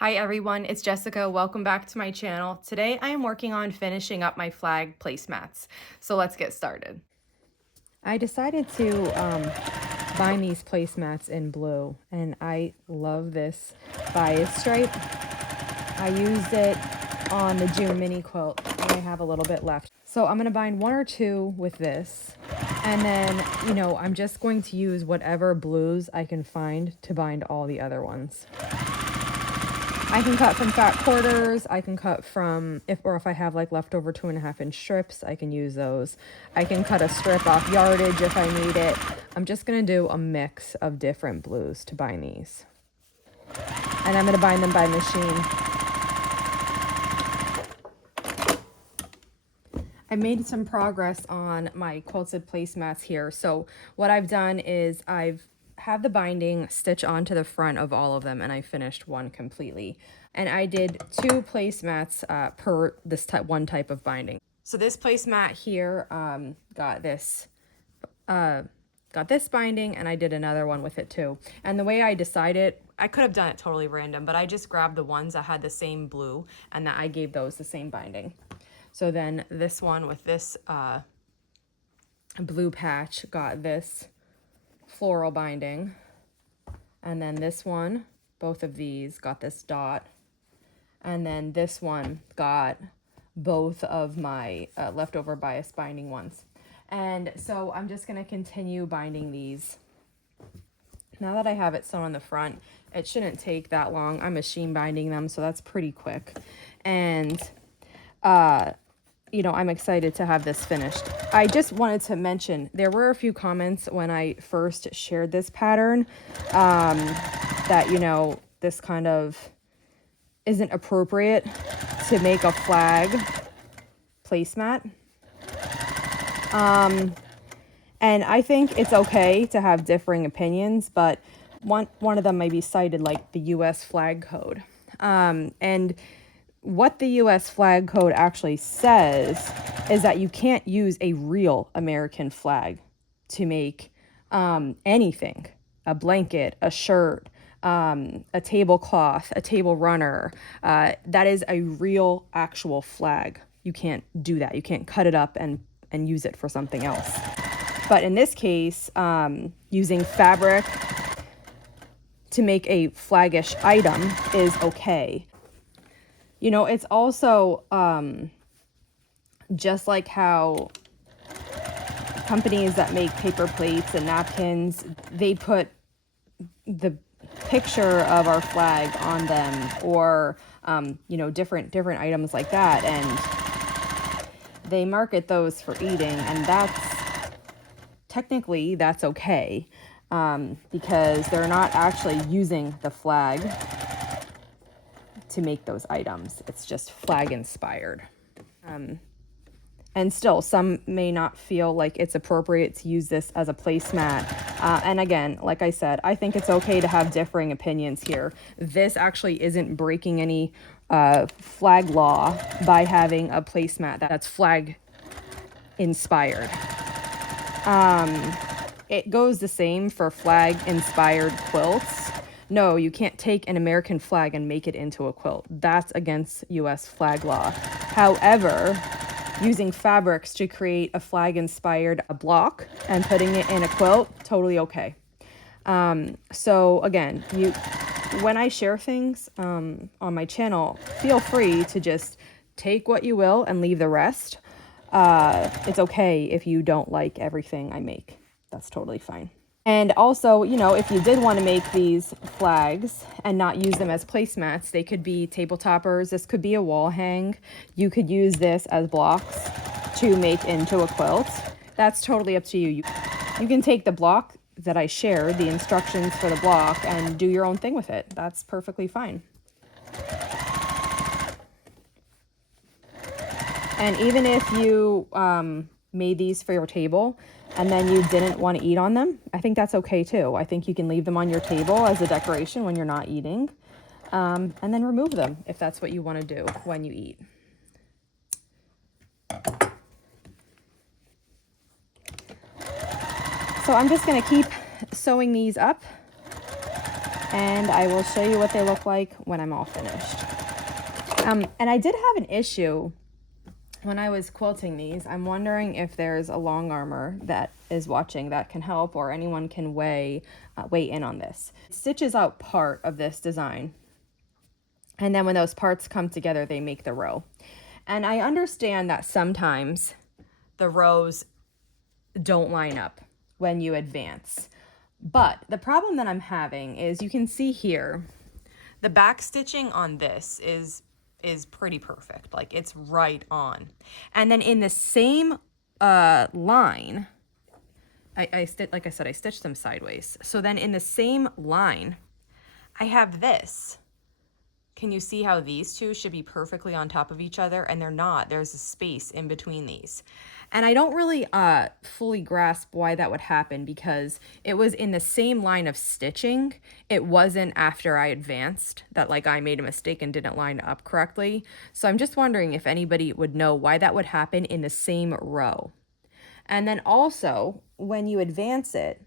Hi everyone, it's Jessica. Welcome back to my channel. Today I am working on finishing up my flag placemats. So let's get started. I decided to bind these placemats in blue, and I love this bias stripe. I used it on the June mini quilt and I have a little bit left. So I'm going to bind one or two with this, and then, I'm just going to use whatever blues I can find to bind all the other ones. I can cut from fat quarters. I can cut from, if I have like leftover 2.5-inch strips, I can use those. I can cut a strip off yardage if I need it. I'm just gonna do a mix of different blues to bind these. And I'm gonna bind them by machine. I made some progress on my quilted placemats here. So what I've done is I've have the binding stitch onto the front of all of them, and I finished one completely. And I did 2 placemats per this one type of binding. So this placemat here got this binding, and I did another one with it too. And the way I decided, I could have done it totally random, but I just grabbed the ones that had the same blue, and that I gave those the same binding. So then this one with this blue patch got this floral binding, and then this one, both of these got this dot, and then this one got both of my leftover bias binding ones. And so I'm just going to continue binding these. Now that I have it sewn on the front, it shouldn't take that long. I'm machine binding them, so that's pretty quick. And I'm excited to have this finished. I just wanted to mention, there were a few comments when I first shared this pattern that, this kind of isn't appropriate to make a flag placemat. And I think it's okay to have differing opinions, but one of them may be cited like the US flag code. And what the US flag code actually says is that you can't use a real American flag to make anything, a blanket, a shirt, a tablecloth, a table runner. That is a real actual flag. You can't do that. You can't cut it up and use it for something else. But in this case, using fabric to make a flaggish item is okay. It's also just like how companies that make paper plates and napkins, they put the picture of our flag on them, or different items like that, and they market those for eating, and that's okay, because they're not actually using the flag to make those items. It's just flag inspired. And still, some may not feel like it's appropriate to use this as a placemat. And again, like I said, I think it's okay to have differing opinions here. This actually isn't breaking any flag law by having a placemat that's flag inspired. It goes the same for flag inspired quilts. No, you can't take an American flag and make it into a quilt. That's against US flag law. However, using fabrics to create a flag-inspired block and putting it in a quilt, totally okay. So again, when I share things on my channel, feel free to just take what you will and leave the rest. It's okay if you don't like everything I make. That's totally fine. And also, if you did want to make these flags and not use them as placemats, they could be table toppers. This could be a wall hang. You could use this as blocks to make into a quilt. That's totally up to you. You can take the block that I shared, the instructions for the block, and do your own thing with it. That's perfectly fine. And even if you made these for your table and then you didn't want to eat on them, I think that's okay too. I think you can leave them on your table as a decoration when you're not eating, and then remove them if that's what you want to do when you eat. So I'm just going to keep sewing these up. and I will show you what they look like when I'm all finished. And I did have an issue when I was quilting these. I'm wondering if there's a long armor that is watching that can help, or anyone can weigh in on this. It stitches out part of this design, and then when those parts come together, they make the row. And I understand that sometimes the rows don't line up when you advance. But the problem that I'm having is, you can see here, the back stitching on this is pretty perfect. Like, it's right on. And then in the same line, like I said, I stitched them sideways. So then in the same line, I have this. Can you see how these two should be perfectly on top of each other? And they're not. There's a space in between these. And I don't really fully grasp why that would happen, because it was in the same line of stitching. It wasn't after I advanced that, like, I made a mistake and didn't line up correctly. So I'm just wondering if anybody would know why that would happen in the same row. And then also, when you advance it,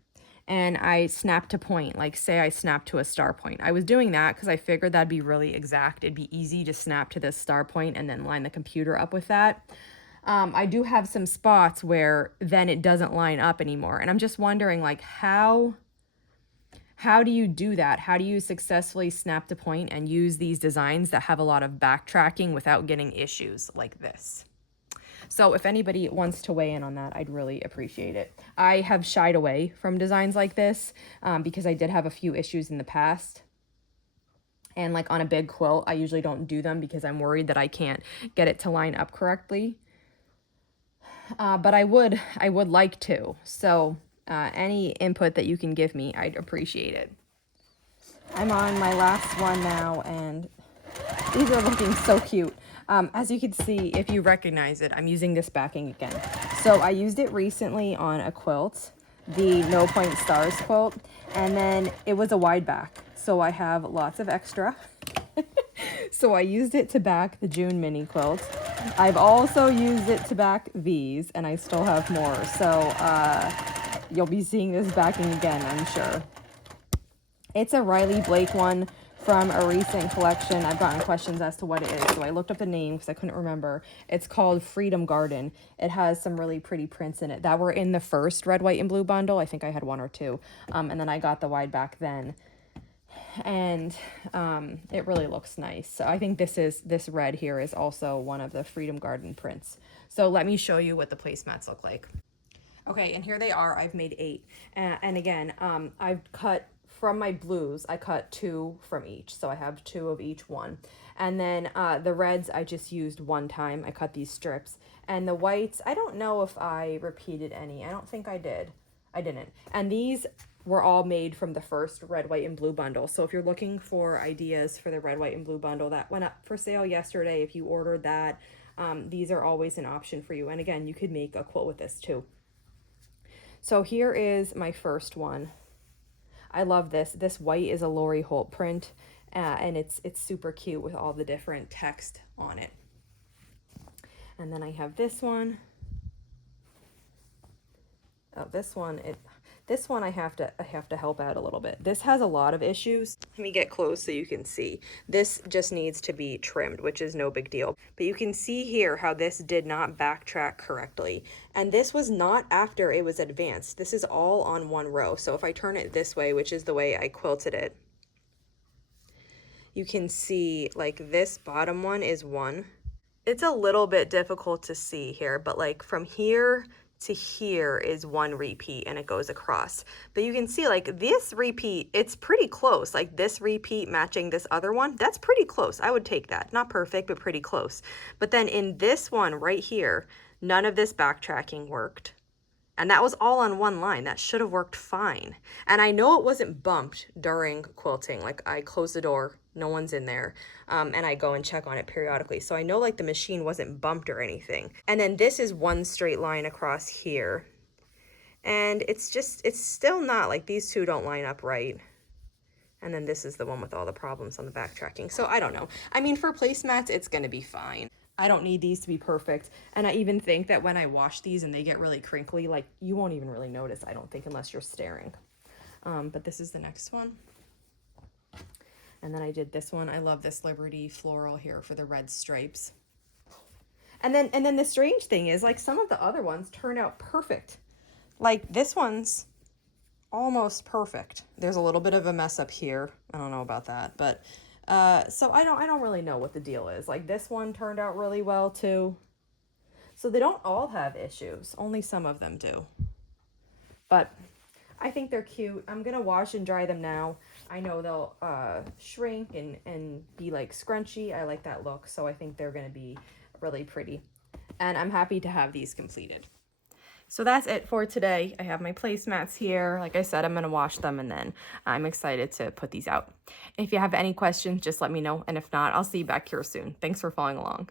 and I snap to point, like say I snap to a star point. I was doing that because I figured that'd be really exact. It'd be easy to snap to this star point and then line the computer up with that. I do have some spots where then it doesn't line up anymore. And I'm just wondering, like, how do you do that? How do you successfully snap to point and use these designs that have a lot of backtracking without getting issues like this? So if anybody wants to weigh in on that, I'd really appreciate it. I have shied away from designs like this because I did have a few issues in the past. And like on a big quilt, I usually don't do them because I'm worried that I can't get it to line up correctly. But I would like to. So any input that you can give me, I'd appreciate it. I'm on my last one now, and these are looking so cute. As you can see, if you recognize it, I'm using this backing again. So I used it recently on a quilt, the No Point Stars quilt, and then it was a wide back. So I have lots of extra. So I used it to back the June mini quilt. I've also used it to back these, and I still have more. So you'll be seeing this backing again, I'm sure. It's a Riley Blake one from a recent collection. I've gotten questions as to what it is, so I looked up the name because I couldn't remember. It's called Freedom Garden. It has some really pretty prints in it that were in the first red, white, and blue bundle. I think I had one or two, and then I got the wide back then. And it really looks nice. So I think this red here is also one of the Freedom Garden prints. So let me show you what the placemats look like. Okay, and here they are. I've made 8. And again, I've cut from my blues, I cut 2 from each. So I have 2 of each one. And then the reds, I just used one time. I cut these strips. And the whites, I don't know if I repeated any. I don't think I did. I didn't. And these were all made from the first red, white, and blue bundle. So if you're looking for ideas for the red, white, and blue bundle, that went up for sale yesterday. If you ordered that, these are always an option for you. And again, you could make a quilt with this too. So here is my first one. I love this. This white is a Lori Holt print, and it's super cute with all the different text on it. And then I have this one. Oh, this one I have to help out a little bit. This has a lot of issues. Let me get close so you can see. This just needs to be trimmed, which is no big deal. But you can see here how this did not backtrack correctly. And this was not after it was advanced. This is all on one row. So if I turn it this way, which is the way I quilted it, you can see like this bottom one is 1. It's a little bit difficult to see here, but like from here to here is 1 repeat and it goes across. But you can see like this repeat, it's pretty close. Like this repeat matching this other one, that's pretty close. I would take that. Not perfect, but pretty close. But then in this one right here, none of this backtracking worked. And that was all on one line. That should have worked fine. And I know it wasn't bumped during quilting. Like I close the door, no one's in there. And I go and check on it periodically. So I know like the machine wasn't bumped or anything. And then this is one straight line across here. And it's still not, like these two don't line up right. And then this is the one with all the problems on the backtracking. So I don't know. I mean, for placemats, it's gonna be fine. I don't need these to be perfect. And I even think that when I wash these and they get really crinkly, like you won't even really notice, I don't think, unless you're staring. But this is the next one. And then I did this one. I love this Liberty floral here for the red stripes. And then the strange thing is, like, some of the other ones turned out perfect. Like this one's almost perfect. There's a little bit of a mess up here. I don't know about that, but so I don't really know what the deal is. Like this one turned out really well too. So they don't all have issues. Only some of them do. But I think they're cute. I'm gonna wash and dry them now. I know they'll shrink and be like scrunchy. I like that look, so I think they're gonna be really pretty. And I'm happy to have these completed. So that's it for today. I have my placemats here. Like I said, I'm gonna wash them and then I'm excited to put these out. If you have any questions, just let me know. And if not, I'll see you back here soon. Thanks for following along.